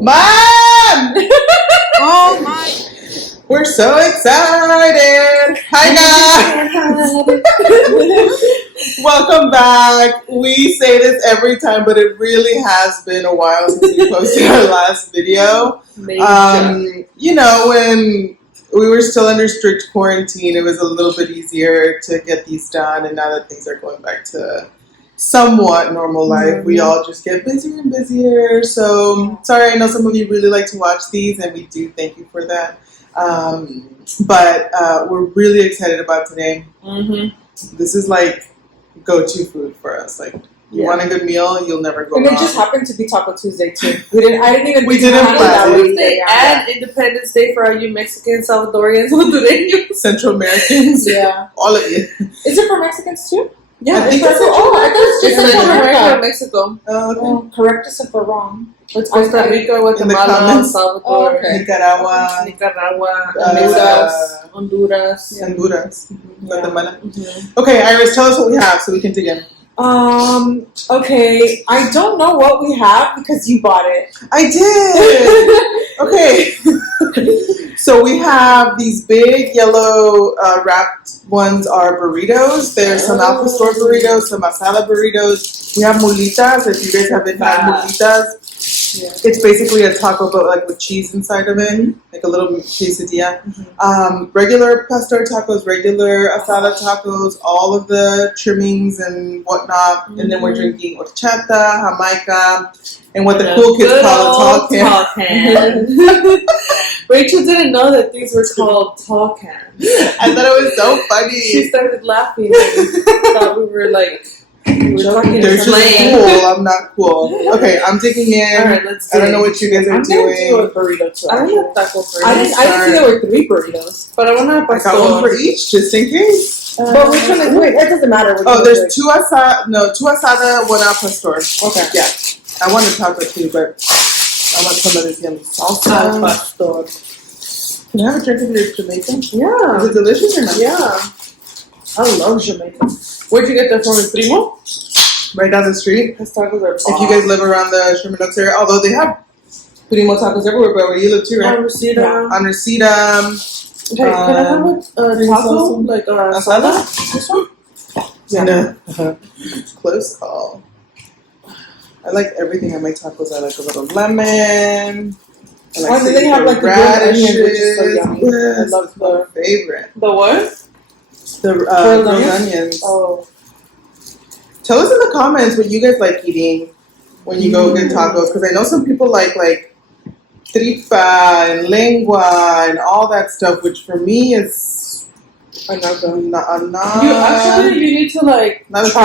Mom! Oh my! We're so excited! Hi guys! Welcome back. We say this every time, but it really has been a while since we posted our last video. You know, when we were still under strict quarantine, it was a little bit easier to get these done, and now that things are going back to somewhat normal life, we all just get busier and busier. So sorry, I know some of you really like to watch these, and we do thank you for that. But we're really excited about today. This is like go-to food for us. Like, you want a good meal, you'll never go wrong. And it just happened to be Taco Tuesday too. I didn't even plan it. Tuesday and Independence Day for all you Mexicans, Salvadorians, Hondureños, Central Americans. Yeah, all of you. Is it for Mexicans too? Yeah, I think it's just Central America. America, Mexico. Oh, correct us if we're wrong. It's Costa Rica, Guatemala, El Salvador, Nicaragua, Honduras, Guatemala. Okay, Iris, tell us what we have so we can dig in. Okay, I don't know what we have because you bought it. I did. Okay. So we have these big yellow wrapped ones are burritos. There's some Al Pastor burritos, some masala burritos. We have Mulitas. If you guys haven't had Mulitas, it's basically a taco but like with cheese inside of it, like a little quesadilla. Regular pastor tacos, regular asada tacos, all of the trimmings and whatnot. And then we're drinking horchata, jamaica, and what the cool kids call a tall can. Rachel didn't know that these were called tall cans. I thought it was so funny. She started laughing and thought we were like, talking they're just cool. I'm not cool. Okay, I'm digging in. All right, let's I don't know what you guys are doing. Do a burrito too. I don't have taco burritos. I didn't see there were 3 burritos. But I want to have I got one for each, just in case. But which one is? Wait, that doesn't matter. There's two asada, one al pastor. Okay. Yeah, I want a taco too, but I want some of this yummy salsa. Al pastor. Can I have a drink of your Jamaican? Yeah. Is it delicious or not? Yeah. I love Jamaican. Where'd you get that from? In Primo? Right down the street. His tacos are If you guys live around the Sherman Oaks area, although they have Primo tacos everywhere, but where you live too, right? On Reseda. On Reseda. Okay, can I have a taco? Like asada? This one? Yeah. Close call. I like everything on my tacos. I like a little lemon. I like they have like the radishes. onions, which is so yummy. Yes, I love my favorite. The what? The grilled onions. Oh. Tell us in the comments what you guys like eating when you go get tacos, because I know some people like tripa and lengua and all that stuff, which for me is not. You need to try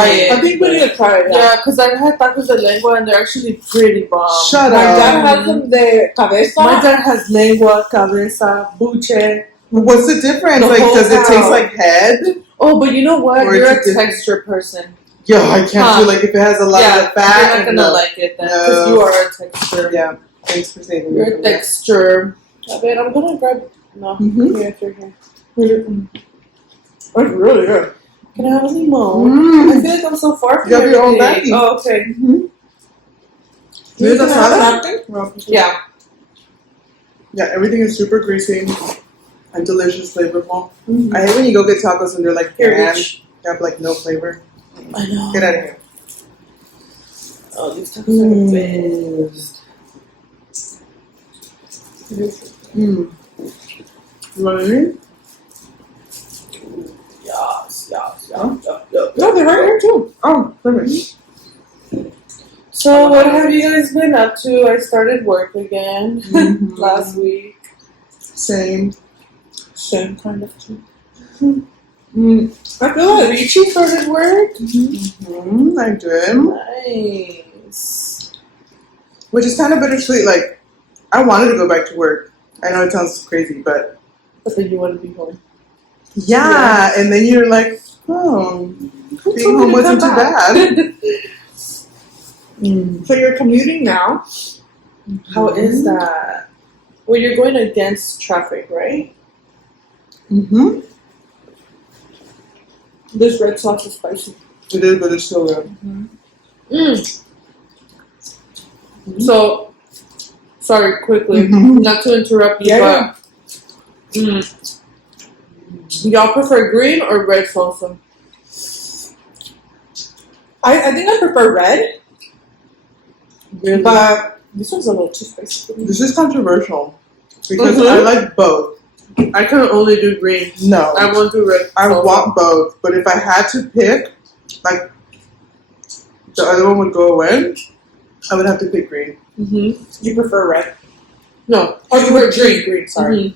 it. I think we need to try it. Yeah, because I've had tacos de lengua and they're actually pretty bomb. Shut My up. dad has them de cabeza. My dad has lengua, cabeza, buche. What's the difference? The Like, whole does it taste cow. like head? Oh, but you know what? Or You're it's a a different- texture person. Yeah, I can't do like if it has a lot of the fat. You're not gonna like it then because you are a texture. Yeah, thanks for saying You're a that. texture. I mean, I'm gonna grab. No, here. It's really good. Can I have a limon? I feel like I'm so far from You have your own everything. baggie. Oh, okay. Here's a salad. Yeah. Yeah, everything is super greasy and delicious, flavorful. I hate when you go get tacos and they're like canned. They have like no flavor. I know. Get out of here. Oh, these tacos are the best. You want anything? Yes. No, they're right here too. Oh, perfect. So, what have you guys been up to? I started work again last week. Same. Same kind of too. I feel like Richie started work. I did. Nice. Which is kind of bittersweet. Like, I wanted to go back to work. I know it sounds crazy, but then you want to be home. yeah. And then you're like, oh, being home wasn't too bad. So you're commuting now? How is that? Well, you're going against traffic, right? This red sauce is spicy. It is, but it's still good. So Sorry, quickly, Mhm. not to interrupt you, Yeah, but y'all prefer green or red salsa? I think I prefer red, Really? but this one's a little too spicy for me. This is controversial because Mhm. I like both. I can only do green. No, I won't do red. I salsa. want both, but if I had to pick, like the other one would go away, I would have to pick green. Mm-hmm. You prefer red? No. Oh, you prefer green. Green, sorry. Mhm.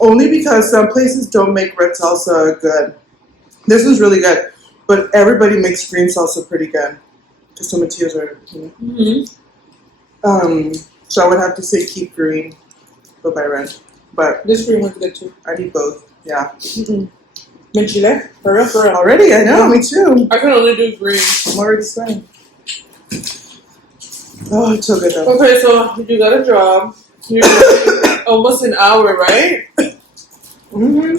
Only because some places don't make red salsa good. This one's really good, but everybody makes green salsa pretty good. Because tomatillos are, Mhm. So I would have to say keep green, but by red. But This green one's good too. I need both. Yeah. Mhm. Mint chile? For real, for real. Already, I know. Me too. I can only do green. I'm already sweating. Oh, it's so good though. Okay, so you got a job. You're working almost an hour, right? Mm-hmm.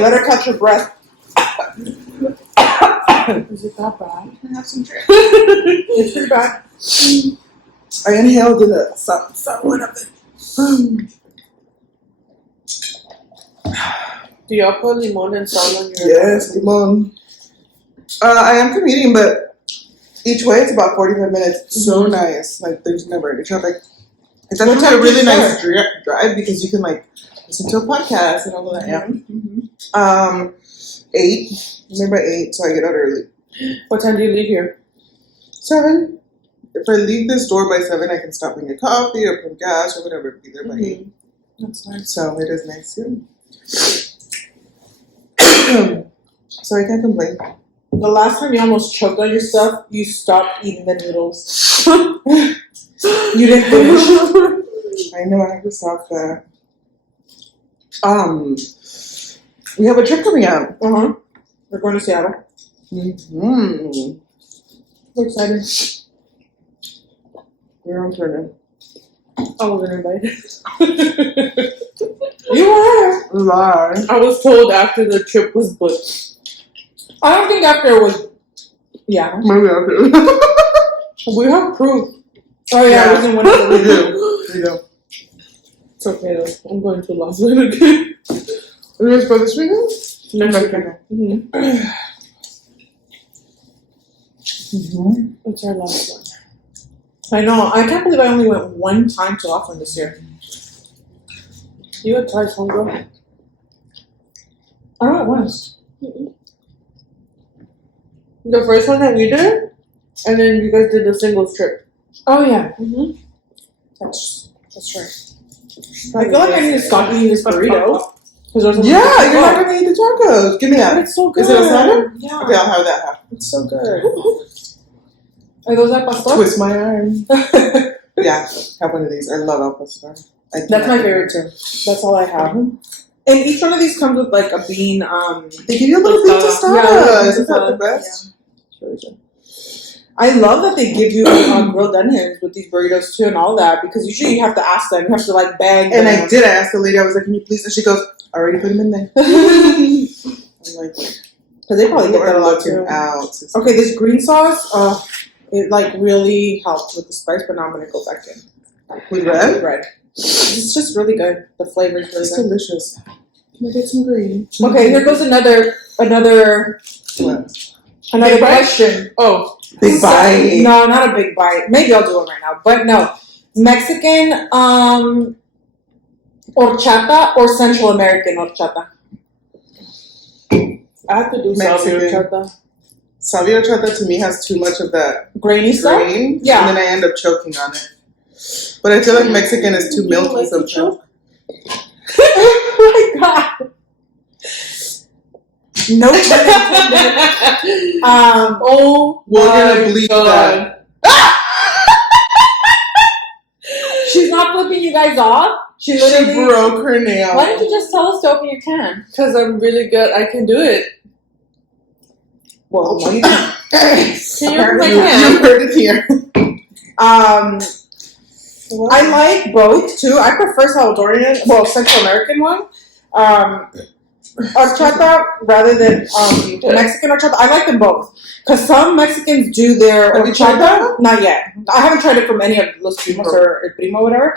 Let her catch her breath. Is it that bad? Can I have some drink? It's pretty bad. I inhaled someone of it. Do y'all put limon and salt on your Yes, limon. I am commuting, but each way it's about 45 minutes. It's so nice. Like, there's never any traffic. It's What actually time a do you really nice start? drive because you can, like, listen to a podcast and all of that. Yeah. Mm-hmm. 8. Remember 8, so I get out early. What time do you leave here? 7. If I leave this door by 7, I can stop and get coffee or put gas or whatever. Be there by 8. That's nice. So it is nice too. So I can't complain. The last time you almost choked on your stuff, you stopped eating the noodles. You didn't finish. I know I have to stop that. We have a trip coming up. Uh-huh. We're going to Seattle. Mm-hmm. We're excited. We're on turn. I wasn't invited. You were. Lie. I was told after the trip was booked. I don't think after it was. Yeah. Maybe after. We have proof. Oh, yeah. Yeah. It wasn't one of We the. do. We do. It's okay though. I'm going to Las Vegas again. Are you guys for this weekend? Next Okay. weekend. Mm-hmm. Mm-hmm. What's our last one? I know. I can't believe I only went one time to Laughlin this year. You had twice, homegirl. I don't know what it was. The first one that we did, and then you guys did the singles trip. Oh, yeah. Mm-hmm. That's right. I feel like I need to stop eating this burrito. Yeah, you're not gonna eat the tacos. Give me But that. it's so good. Is it asada? Yeah. Okay, I'll have that half. It's so good. Are those al pastor? Twist my arm. Yeah, have one of these. I love al pastor. That's my favorite too. That's all I have. And each one of these comes with like a bean. They give you a little bit of tostada. Yeah, Isn't that the best? It's really good. I love that they give you grilled onions with these burritos too and all that because usually you have to ask them. You have to like beg And them. I did. I asked the lady. I was like, "Can you please?" And she goes, "I already put them in there." I'm like, Because they probably "You get that a are lot looking too. out." Okay, this green sauce, it like really helped with the spice, but now I'm gonna go back in. With red? Red. It's just really good. The flavor is really It's good. delicious. Can I get some green? Okay, here goes another What? Another Big bite? question. Oh, Big bite. No, not a big bite. Maybe I'll do it right now, but no. Mexican horchata or Central American horchata? I have to do Mexican. salvia horchata. Salvia horchata to me has too much of that Grainy stuff? grain. Yeah. And then I end up choking on it. But I feel like Mexican is too Do you milky like to sometimes. Oh my god. No pun intended. Oh We're my gonna bleep god. She's not flipping you guys off. She She literally. broke her nail. Why didn't you just tell us to open your can? Because I'm really good. I can do it. Well, no, you didn't. Can you open my You can? heard it here. I like both too. I prefer Salvadorian, well, Central American one. Horchata rather than Mexican horchata. I like them both because some Mexicans do their Have you tried horchata. that? Not yet. I haven't tried it from any of Los Primos or El Primo, whatever.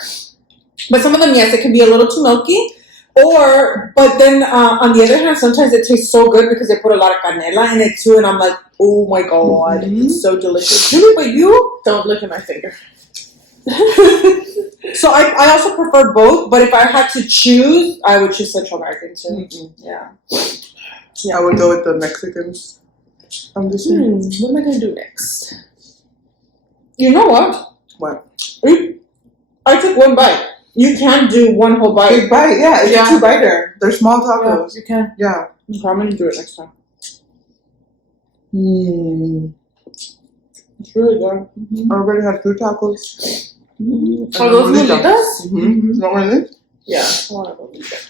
But some of them, yes, it can be a little too milky. But then on the other hand, sometimes it tastes so good because they put a lot of canela in it too, and I'm like, oh my god, it's so delicious. Julie, but you Don't look at my finger. So I also prefer both, but if I had to choose, I would choose Central American too. Yeah. I would go with the Mexicans. I'm just saying. What am I gonna do next? You know what? What? I took one bite. You can't do one whole bite. Big bite, yeah. It's a 2-biter. They're small tacos. Yeah, you can. Yeah. Okay, I'm gonna do it next time. It's really good. I already had 2 tacos. Are those Mulitas? You want one of these? Yeah. I want to go eat that.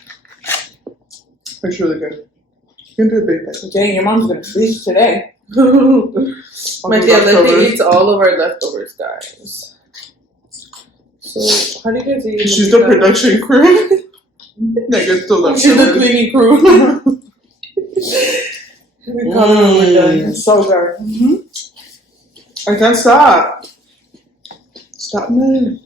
It's really good. You can do a big bite. Dang, your mom's gonna freeze today. My tia Linda eats all of our leftovers, guys. So, how do you guys eat? She's the production crew. That gets the leftovers. She's the cleaning crew. We call her Linda. It's so good. I can't stop. Stop me.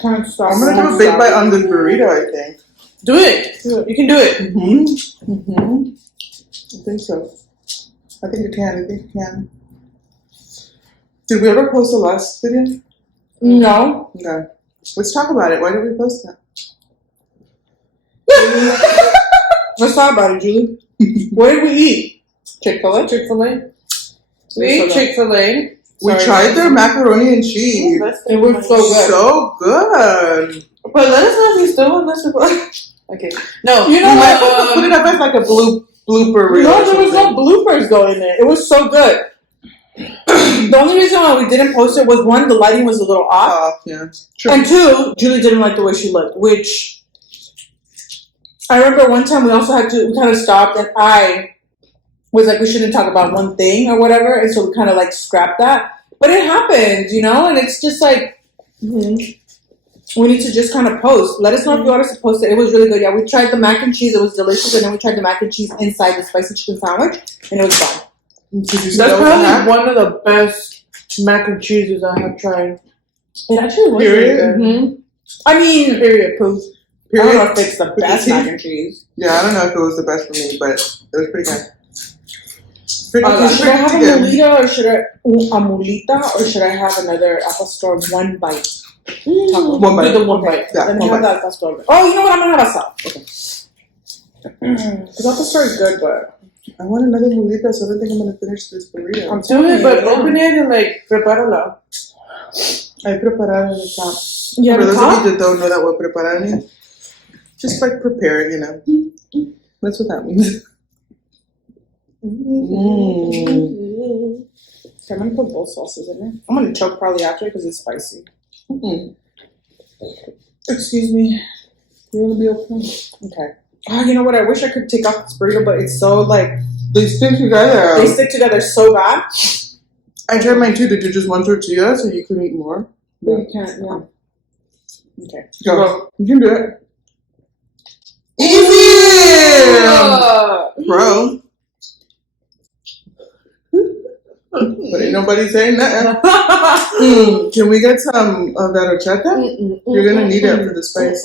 Can't stop. I'm gonna do a big bite on this burrito, I think. Do it. You can do it. I think so. I think you can. Did we ever post the last video? No. Okay. Let's talk about it. Why did we post that? Let's talk about it, Julie. What did we eat? Chick-fil-A? Chick-fil-A. We ate Chick-fil-A. We tried their macaroni and cheese. It was so good. So good. But let us know if you still want us to Okay. No. You know what? Put it up as like a blooper reel. No, there was no bloopers going there. It was so good. The only reason why we didn't post it was, one, the lighting was a little off. Yeah. True. And two, Julie didn't like the way she looked, which I remember one time we kind of stopped, and I was like, we shouldn't talk about one thing or whatever, and so we kind of like scrapped that. But it happened, and it's just like, we need to just kind of post. Let us know if you want us to post it. It was really good. Yeah, we tried the mac and cheese. It was delicious. And then we tried the mac and cheese inside the spicy chicken sandwich, and it was bomb. That's probably one of the best mac and cheeses I have tried. It actually was Period. really good. I mean, Period. Poop. I don't know if it's the best mac and cheese. Yeah, I don't know if it was the best for me, but it was pretty good. Should I have a mulita or should I have another al pastor one bite? One bite. Do the one bite. Yeah, Then one have bite. the al pastor. Oh, you know what? I'm gonna have a salad. Okay. Because al pastor is good, but I want another mulita, so I don't think I'm gonna finish this burrito. I'm Do telling it, you, but open it and like prepáralo. I preparar el top. Yeah, For the those top? of you that don't know that what preparar means, just like prepare it, That's what that means. Okay, I'm gonna put both sauces in there. I'm gonna choke probably after because it's spicy. Excuse me. You wanna be okay? Okay. Oh, you know what? I wish I could take off this burrito, but it's so like They stick together. they stick together so bad. I tried mine too. Did you just one tortilla so you could eat more? But you can't. Yeah. Okay. Go. You can do it. Easy! Bro. But ain't nobody saying nothing. Can we get some of that horchata? You're gonna need it for the spice.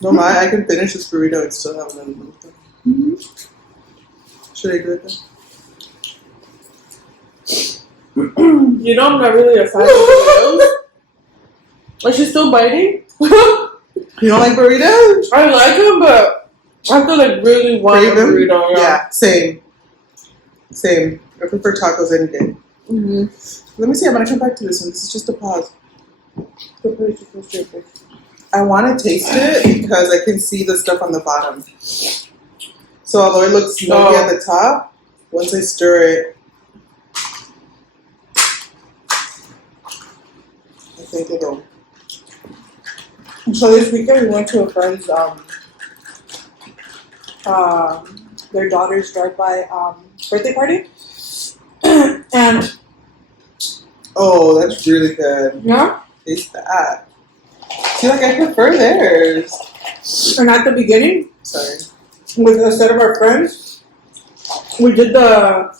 Don't lie, I can finish this burrito and still have another one. Should I do it then? You know I'm not really a fan of burritos. Is she still biting? You don't like burritos? I like them, but I have to like really want a Crave them? burrito. Yeah, same. Same. I prefer tacos any day. Let me see, I'm gonna come back to this one. This is just a pause. I want to taste it because I can see the stuff on the bottom. So although it looks smoky at the top, once I stir it, I think it'll. So this weekend we went to a friend's their daughter's drive-by birthday party, and Oh, that's really good. yeah, Taste that. See, like I prefer theirs. and at the beginning Sorry. with a set of our friends, we did the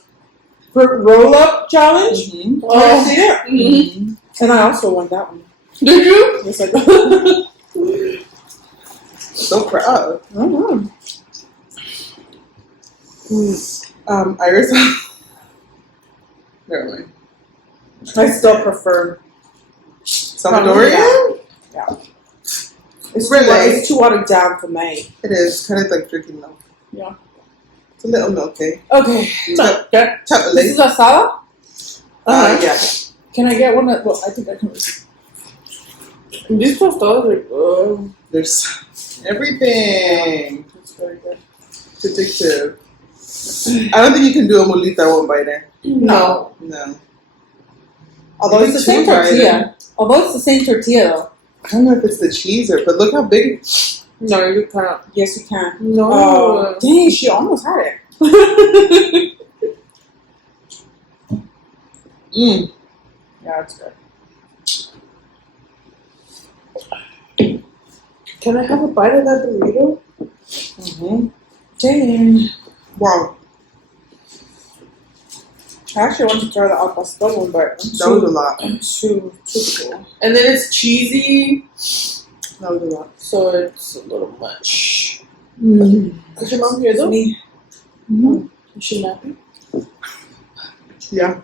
roll-up challenge. Mm-hmm. Oh, see it? And I also won that one. Did you? Yes, I did. So proud. Mm-hmm. Iris. Never mind. I still prefer. Salvadorian? Yeah. It's Really? It's too watered down for me. It is kind of like drinking milk. Yeah. It's a little milky. Okay. Okay. Totally. This is asada? Yeah. Can I get one that, well, I think I can. These tostadas are good. There's everything. It's very good. It's addictive. I don't think you can do a mulita one biter. No. No. Although it's the same tortilla. Although it's the same tortilla though. I don't know if it's the cheese or, but look how big. No, you can't. Yes, you can. No. Dang, she almost had it. Mm. Yeah, it's good. Can I have a bite of that burrito? Mm-hmm. Dang. Wow. I actually want to try the al pastor one, but That was a lot. too cool. And then it's cheesy, That was a lot. so it's a little much. Mm. Is your mom here though? Me. Mm-hmm. Is she napping? Yeah.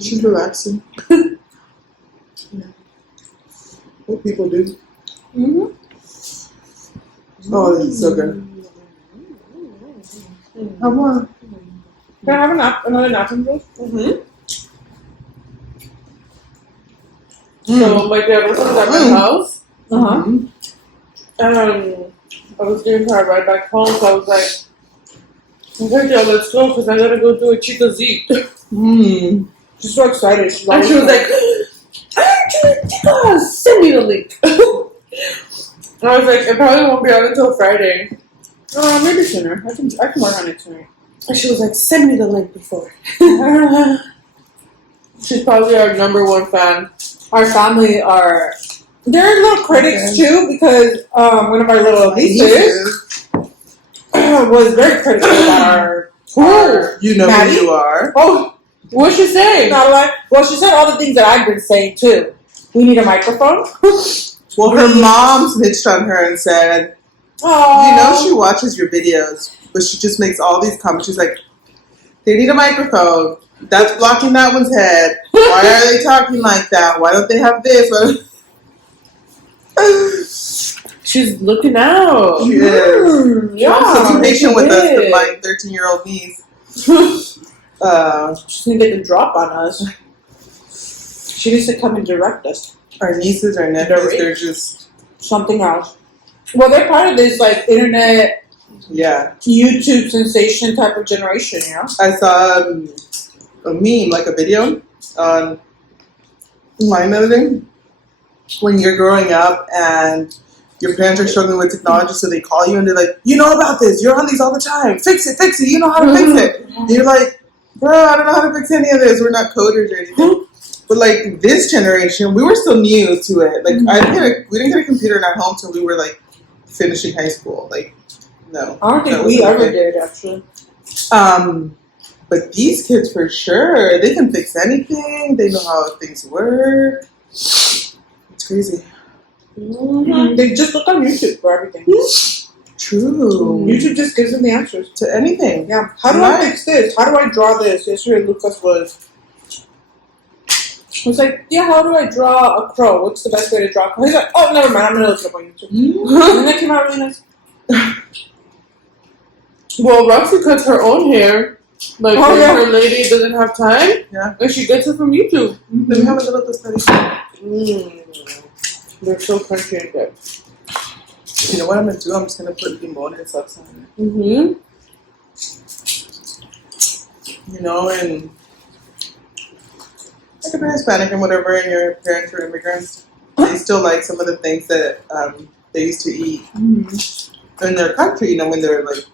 She's relaxing. Yeah. What people do. Mm-hmm. Oh, this is so good. Have one. Can I have another napkin, please? Mm-hmm. So my dad was at my house. Uh-huh. And I was giving her a ride back home, so I was like, okay, Dad, let's go, because I gotta go do a Chica's Eat. Mm. She's so excited. She's And she was like, I'm doing Chica's, send me the link. And I was like, it probably won't be out until Friday. maybe sooner. I can work on it tonight. And she was like, send me the link before. She's probably our #1 fan. Our family are. They're little critics too, because one of our little nieces was very critical about our You know Maddie? who you are. Oh, What'd she say? not like. Well, she said all the things that I've been saying too. We need a microphone. Well, her mom snitched on her and said, Oh, you know she watches your videos, but she just makes all these comments. She's like, they need a microphone. That's blocking that one's head. Why are they talking like that? Why don't they have this? She's looking out. She is. yeah. So be patient with us, did. with my 13-year-old niece. She's gonna get the drop on us. She needs to come and direct us. Our nieces, our nephews, they're just, Something else. Well, they're part of this like internet, yeah. YouTube sensation type of generation, you know. I saw a meme, like a video on line editing when you're growing up and your parents are struggling with technology, so they call you and they're like, you know about this, you're on these all the time, fix it, you know how to fix it. And you're like, bro, I don't know how to fix any of this, we're not coders or anything. But like this generation, we were still new to it. Like we didn't get a computer in our home till we were like finishing high school. Like, no. I don't think that we wasn't ever okay. did actually. But these kids for sure, they can fix anything. They know how things work. It's crazy. Mm-hmm. They just look on YouTube for everything. True. YouTube just gives them the answers. To anything. Yeah. How do I fix this? How do I draw this? Yesterday Lucas was like, yeah, how do I draw a crow? What's the best way to draw a crow? He's like, oh, never mind, I'm gonna look it up on YouTube. And that came out really nice. Well, Roxy cuts her own hair. Like, Oh, when yeah. her lady doesn't have time. Yeah. And she gets it from YouTube. Let me have a little study. They're so crunchy and good. You know what I'm gonna do? I'm just gonna put limon and salsa on Mm-hmm. it. You know, and like if you're Hispanic and whatever, and your parents are immigrants, they still like some of the things that they used to eat in their country. You know, when they're like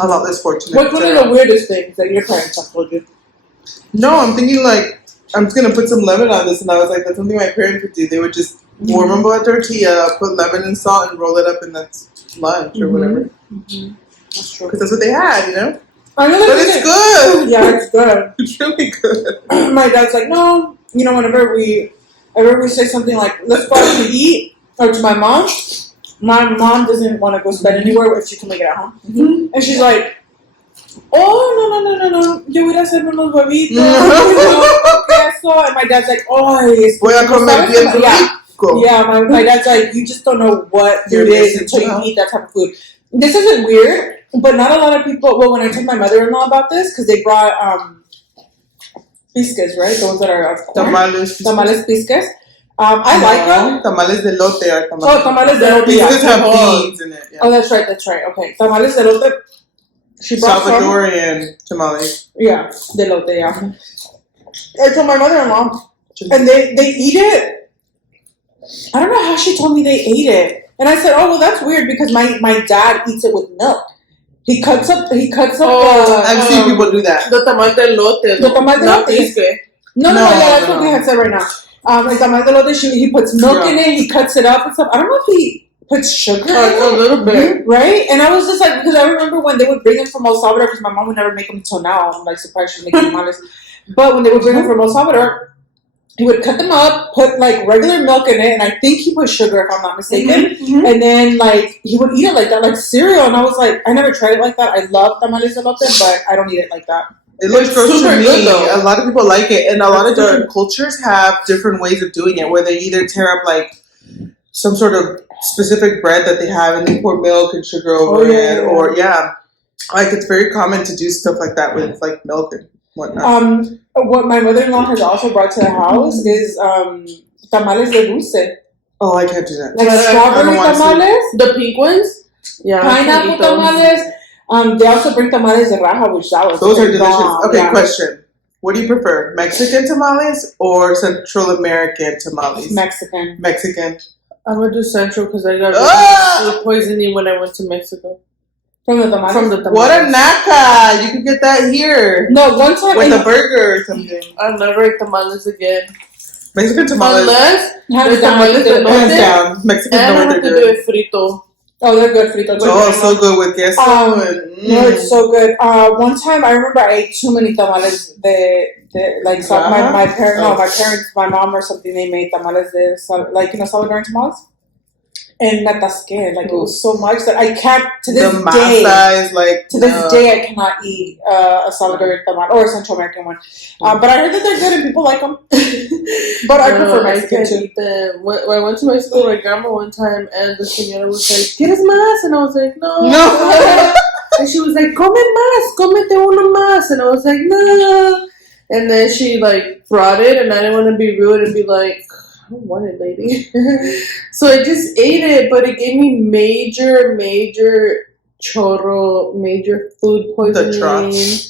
a lot less fortunate. What's one of the weirdest things that your parents have told you? No, I'm thinking like I'm just gonna put some lemon on this, and I was like, that's something my parents would do. They would just warm up a tortilla, put lemon and salt, and roll it up, and that's lunch or whatever. That's true. Because that's what they had, you know. I know But it's good. Yeah, it's good. It's really good. My dad's like, no, whenever we say something like, let's go out to eat, or to my mom doesn't want to go spend anywhere if she can make it at home. Mm-hmm. And she's like, oh, no, yo voy a hacerme unos huevitos, queso. And my dad's like, Voy a comer bien rico. Yeah, my dad's like, you just don't know what food is until you eat that type of food. This isn't weird, but not a lot of people, well, when I told my mother-in-law about this, because they brought pisques, right? The ones that are of corn. Tamales pisques. I like them. Tamales de lote are tamales. Oh, tamales de lote. Pisques have beans in it. Yeah. Oh, that's right. Okay. Tamales de lote. She brought Salvadorian tamales. Yeah, de lote, yeah. And so my mother-in-law, and they eat it. I don't know how she told me they ate it. And I said, oh, well, that's weird because my dad eats it with milk. He cuts up. I've seen people do that. The tamal de lote. The tamal de lote. No, yeah, that's what we had said right now. The tamal de lote, he puts milk in it. He cuts it up and stuff. I don't know if he puts sugar in it. A little bit. Right? And I was just like, because I remember when they would bring them from El Salvador, because my mom would never make them until now. I'm like surprised she's making tamales. But when they would bring them from El Salvador, he would cut them up, put like regular milk in it, and I think he put sugar if I'm not mistaken. Mm-hmm. And then like he would eat it like that, like cereal. And I was like, I never tried it like that. I love tamales de lote, but I don't eat it like that. It looks gross to me. Good, though. A lot of people like it, and a lot of different cultures have different ways of doing it, where they either tear up like some sort of specific bread that they have, and they pour milk and sugar over it, or like it's very common to do stuff like that with like milk and whatnot. What my mother-in-law has also brought to the house is tamales de dulce. Oh, I can't do that. Like strawberry tamales, the pink ones. Yeah, pineapple tamales. They also bring tamales de raja, which those are delicious. Okay, question. What do you prefer, Mexican tamales or Central American tamales? Mexican. I'm gonna do Central because I got food poisoning when I went to Mexico. From the tamales. What a naca! You can get that here. No, one time with a burger or something. I'll never eat tamales again. Mexican tamales. Unless the tamales de hands down. Mexican tamales are good. Do it frito. Oh, they're good frito. Oh, so good with queso. No, it's so good. One time I remember I ate too many tamales. My parents, my mom or something, they made tamales Salvadoran tamales. And me atasqué, like it was so much that I can't to this day I cannot eat a Salvadorian tamal or a Central American one. But I heard that they're good and people like them. But I prefer Mexican too. When I went to Mexico with my grandma one time, and the señora was like, "¿Quieres más?" And I was like, "No." And she was like, "Come más, cómete uno más," and I was like, "No." And then she like brought it, and I didn't want to be rude and be like, I don't want it, lady. So I just ate it, but it gave me major food poisoning.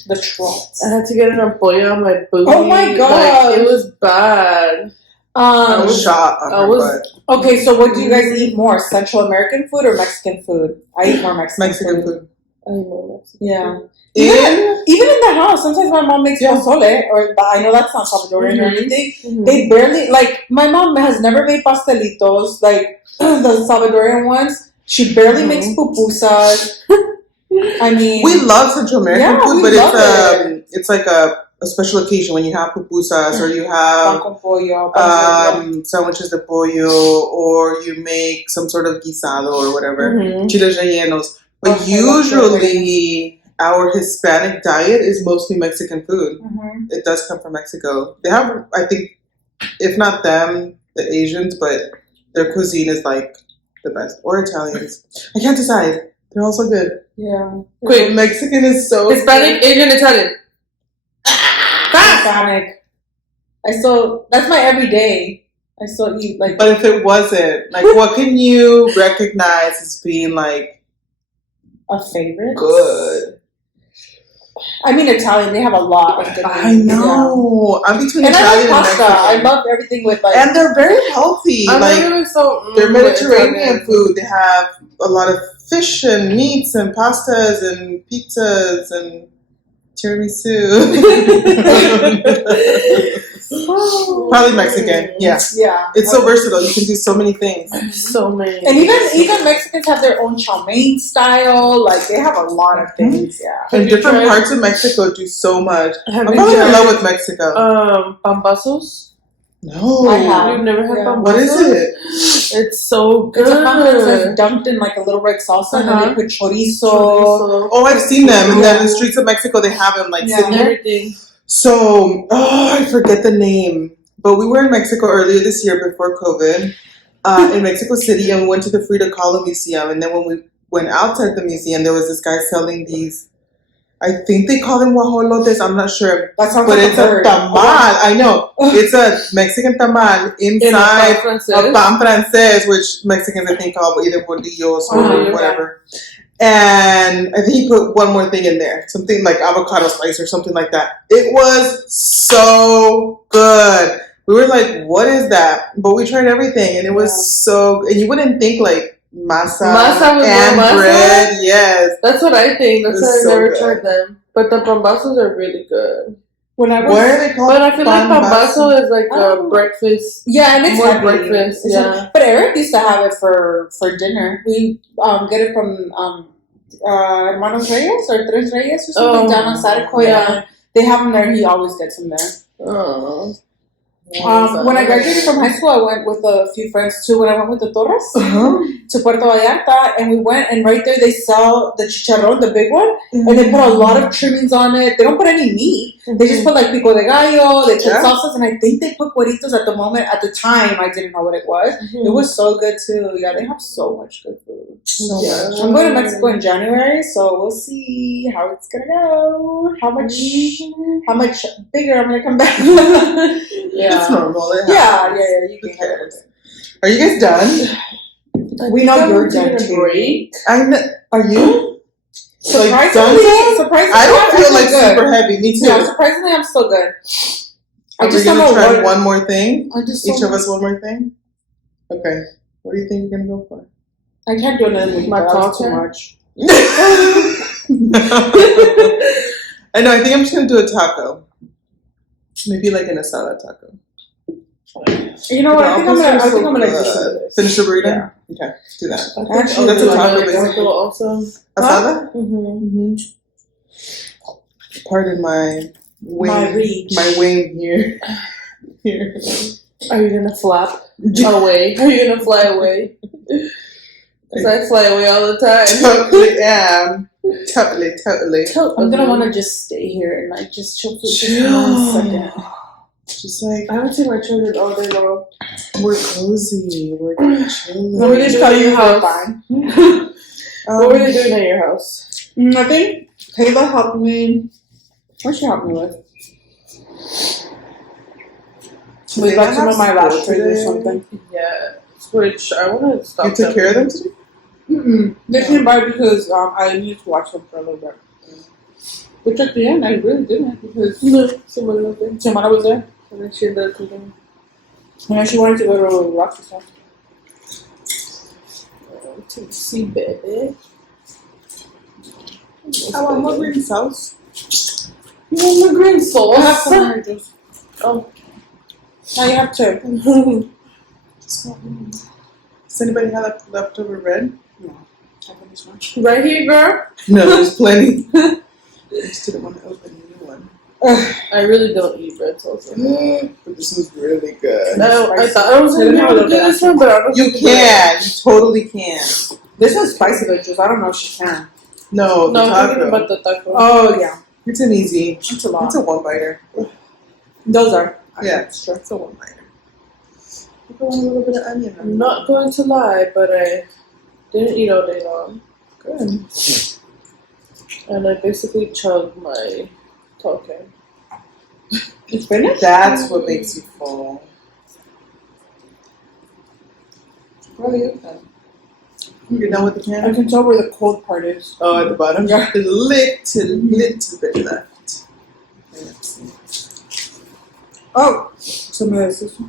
The trots. I had to get an ampolla on my booty. Oh my god. Like, it was bad. I was shot on her butt. Okay, so what do you guys eat more? Central American food or Mexican food? I eat more Mexican food. I eat more Mexican Yeah. food. Even in the house, sometimes my mom makes pozole, or I know that's not Salvadorian or anything. Mm-hmm. They barely, like, my mom has never made pastelitos, like the Salvadorian ones. She barely makes pupusas. I mean, we love Central American food, but it's like a special occasion when you have pupusas or you have sandwiches de pollo, or you make some sort of guisado or whatever, chiles rellenos. But usually our Hispanic diet is mostly Mexican food. Mm-hmm. It does come from Mexico. They have, I think, if not them, the Asians, but their cuisine is like the best. Or Italians. I can't decide. They're also good. Yeah. Quick, Mexican is so Hispanic, good. Asian, Italian. Hispanic. That's my everyday. I still eat like. But if it wasn't, like, what can you recognize as being like a favorite? Good. I mean, Italian. They have a lot of good. I know. Yeah. I'm between Italian and pasta. Mexican. I love everything with like. And they're very healthy. They're Mediterranean food. They have a lot of fish and meats and pastas and pizzas and tiramisu. Probably Mexican. Yeah. Yeah. It's so versatile. You can do so many things. So many. And even Mexicans have their own chow mein style. Like they have a lot of things. Yeah. And different parts of Mexico do so much. Have I'm you falling in tried, love with Mexico. Pambazos? No. I have. You've never had pambazos? What is it? It's so good. It's a pan that's like dunked in like a little red salsa, and then they put chorizo. Oh, I've seen them. And then in the streets of Mexico, they have them like sitting there. Everything. So, I forget the name. But we were in Mexico earlier this year before COVID, in Mexico City, and we went to the Frida Kahlo Museum. And then when we went outside the museum, there was this guy selling these. I think they call them guajolotes. I'm not sure. That sounds but like it's a tamal. I know. It's a Mexican tamal inside a pan francés, which Mexicans I think call either bolillos or whatever. And I think he put one more thing in there, something like avocado slice or something like that. It was so good. We were like, "What is that?" But we tried everything, and it was so. And you wouldn't think like masa and bread. Yes, that's what I think. That's why I so never good. Tried them. But the pambazos are really good. When I was, where are they called? But I feel like pambazo is like a breakfast. Yeah, and it's more heavy. breakfast. Yeah, but Eric used to have it for dinner. We get it from Hermanos Reyes or Tres Reyes or something down on Sadakoya. Yeah. They have them there. He always gets them there. Oh. When I graduated from high school, I went with a few friends too. When I went with the Torres to Puerto Vallarta, and we went, and right there they sell the chicharrón, the big one, and they put a lot of trimmings on it. They don't put any meat. They just put like pico de gallo, they put salsas, and I think they put Burritos at the moment. At the time, I didn't know what it was. It was so good too. Yeah, they have so much good food. So much. I'm going to Mexico in January, so we'll see how it's gonna go. How much bigger I'm gonna come back. It's normal. Yeah. You can get it. Are you guys done? We know you're done too. Break. Are you? Surprisingly, I don't feel like good. Super heavy. Me too. Yeah, surprisingly, I'm still good. Are we gonna try one more thing? Each of us one more thing. Okay. What do you think you're gonna go for? I can't do another movie. My That's too much. I know. I think I'm just gonna do a taco. Maybe like an asada taco. You know what? I think I'm gonna finish the burrito. Yeah. Okay, do that. Actually, that's a taco. Basically. Also, asada. Mm-hmm. Pardon my wing. My reach. My wing here. Here. Are you gonna flap away? Are you gonna fly away? Because I fly away all the time. Totally am. Totally. I'm gonna want to just stay here and like just chill for just 1 second. Just like I haven't seen my children all day long. We're cozy. We're chilling. What were they doing at your house? What were they doing at your house? Nothing. Kayla helped me. What she helped me with? We got some of my last trade or something. Yeah. Which I want to stop. You took care of them today? They came by because I needed to watch them for a little bit. Which at the end I really didn't because Somebody was there. Samara was there. And then she ended up cooking. And she wanted to go to Roxy's house. To see baby. I want more green sauce. You want more green sauce? I have some orange juice. Oh. Now you have two. Does anybody have leftover bread? No. I think this one. Right here, girl. No, there's plenty. I just didn't want to open a new one. I really don't eat bread salsa. But this was really good. No, I thought I was going to be able to do this one, but I don't You can. You totally can. This one's spicy veggies. I don't know if she can. No, the I'm thinking taco. about the taco. Oh, yeah. It's an easy. It's a lot. It's a one-biter. Those are. Yeah, it's true. It's a one-biter. I want a little bit of onion. I'm not going to lie, but I didn't eat all day long. Good. And I basically chugged my token. It's finished? That's what makes you full. Really good. You're done with the I can? can tell where the cold part is. Oh, at the bottom? Yeah. There's a little bit left. Oh, some of this.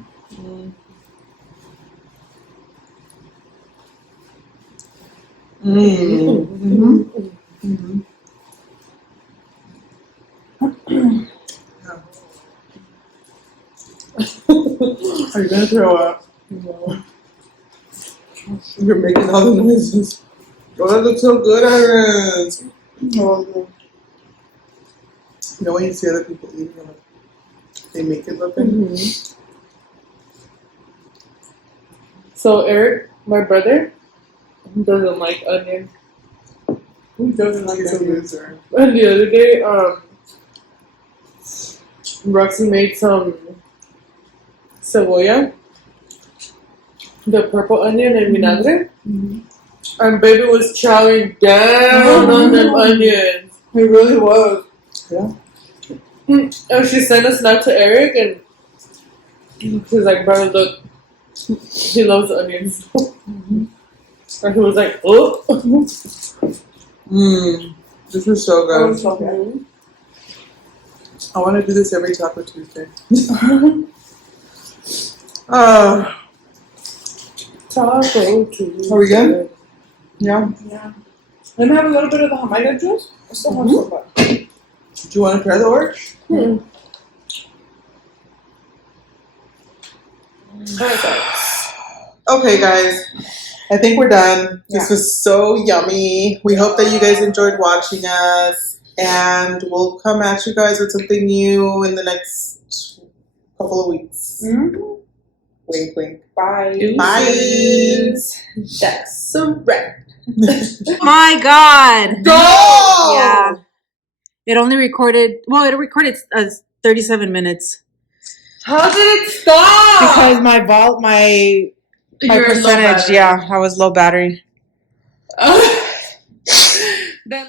Are you gonna throw up? No. You're making all the noises. Oh, that looks so good, Iris. Oh, You know when you see other people eating it, they make it look good. Mm-hmm. So Eric, my brother, doesn't like onion. who doesn't like He's a onions? loser. And the other day, Roxy made some cebolla, the purple onion and vinagre, and baby was chowing down on them onions. It really was. Yeah. And she sent a snap to Eric, and she's like, "Brother, look, he loves onions." And he was like, "Oh." This is so good. So good. I want to do this every Taco Tuesday. Taco Tuesday. Are we good? Yeah. Yeah. Let me have a little bit of the Jamaica juice. I still have some left. Do you want to try the orange? Okay, guys. I think we're done. This was so yummy. We hope that you guys enjoyed watching us. And we'll come at you guys with something new in the next couple of weeks. Wink, wink. Bye. Bye. That's a wrap. My God. Go! Yeah. It only recorded, well, it recorded 37 minutes. How did it stop? Because my You're low percentage, battery. yeah, I was low battery. Then